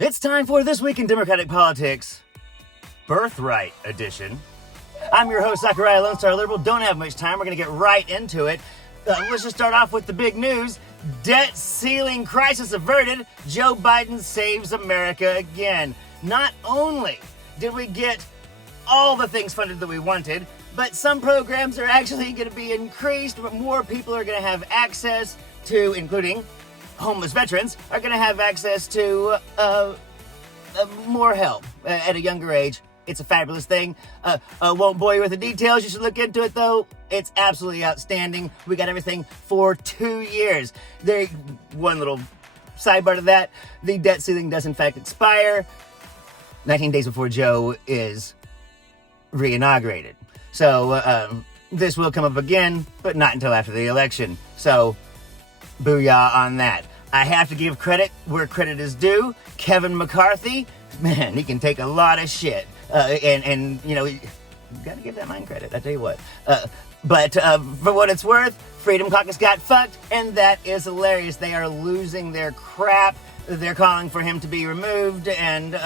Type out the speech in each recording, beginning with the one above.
It's time for This Week in Democratic Politics, Birthright edition. I'm your host, Zachariah Lone Star Liberal. Don't have much time. We're going to get right into it. Let's just start off with the big news. Debt ceiling crisis averted. Joe Biden saves America again. Not only did we get all the things funded that we wanted, but some programs are actually going to be increased, but more people are going to have access to, including homeless veterans, are going to have access to more help at a younger age. It's a fabulous thing. Won't bore you with the details. You should look into it, though. It's absolutely outstanding. We got everything for 2 years. One little sidebar to that, the debt ceiling does in fact expire 19 days before Joe is re-inaugurated. So this will come up again, but not until after the election. So booyah on that. I have to give credit where credit is due. Kevin McCarthy, man, he can take a lot of shit. And you know, you gotta give that man credit, I tell you what. But for what it's worth, Freedom Caucus got fucked, and that is hilarious. They are losing their crap. They're calling for him to be removed, and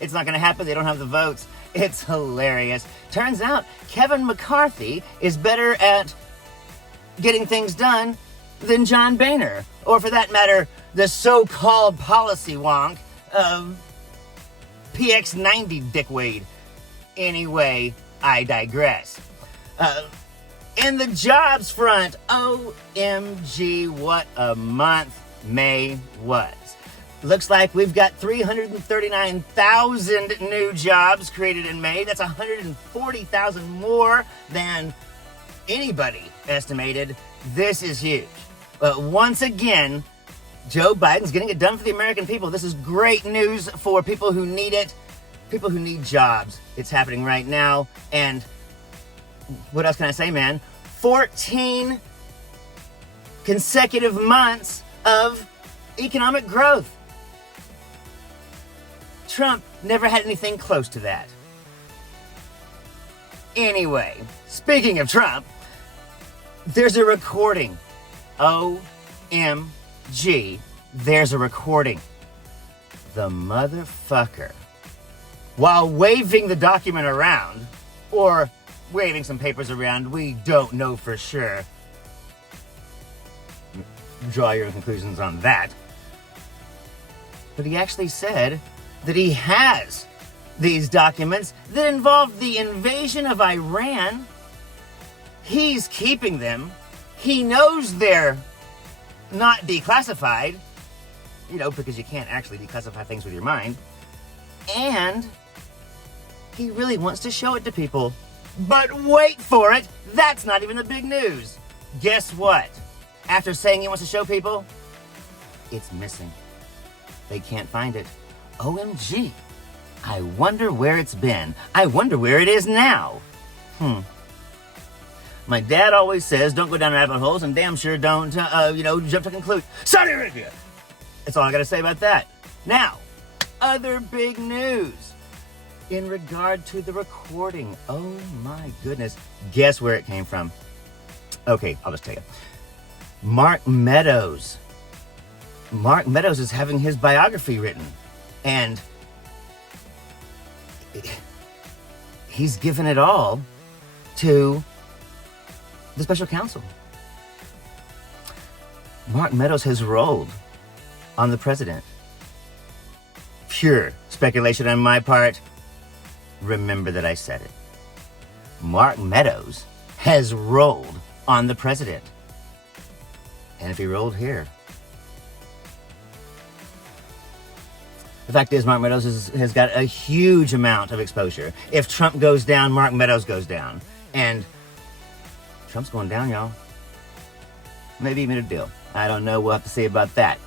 it's not gonna happen. They don't have the votes. It's hilarious. Turns out Kevin McCarthy is better at getting things done than John Boehner, or for that matter, the so-called policy wonk of PX90 dickweed. Anyway, I digress. In the jobs front, OMG, what a month May was. Looks like we've got 339,000 new jobs created in May. That's 140,000 more than anybody estimated. This is huge. Once again, Joe Biden's getting it done for the American people. This is great news for people who need it, people who need jobs. It's happening right now. And what else can I say, man? 14 consecutive months of economic growth. Trump never had anything close to that. Anyway, speaking of Trump, there's a recording. OMG, there's a recording. The motherfucker, while waving the document around, or waving some papers around, we don't know for sure. Draw your own conclusions on that. But he actually said that he has these documents that involve the invasion of Iran. He's keeping them. He knows they're not declassified, you know, because you can't actually declassify things with your mind. And he really wants to show it to people. But wait for it, that's not even the big news. Guess what? After saying he wants to show people, it's missing. They can't find it. OMG. I wonder where it's been. I wonder where it is now. My dad always says, don't go down rabbit holes, and damn sure don't, jump to conclude. Saudi Arabia! That's all I gotta say about that. Now, other big news in regard to the recording. Oh my goodness. Guess where it came from? Okay, I'll just tell you. Mark Meadows. Mark Meadows is having his biography written, and he's given it all to the special counsel. Mark Meadows has rolled on the president. Pure speculation on my part. Remember that I said it. Mark Meadows has rolled on the president. And if he rolled here, the fact is, Mark Meadows has got a huge amount of exposure. If Trump goes down, Mark Meadows goes down. And Trump's going down, y'all. Maybe even a deal. I don't know. We'll have to see about that.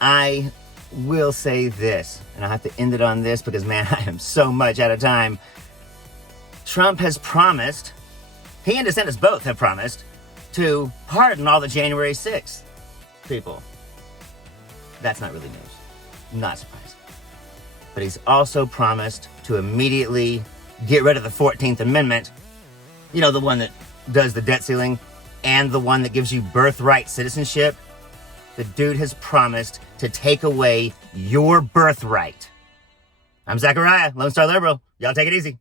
I will say this, and I have to end it on this because, man, I am so much out of time. Trump has promised, he and DeSantis both have promised, to pardon all the January 6th people. That's not really news. Not surprising. But he's also promised to immediately get rid of the 14th Amendment. You know, the one that does the debt ceiling and the one that gives you birthright citizenship. the dude has promised to take away your birthright. I'm Zachariah, Lone Star Liberal. Y'all take it easy.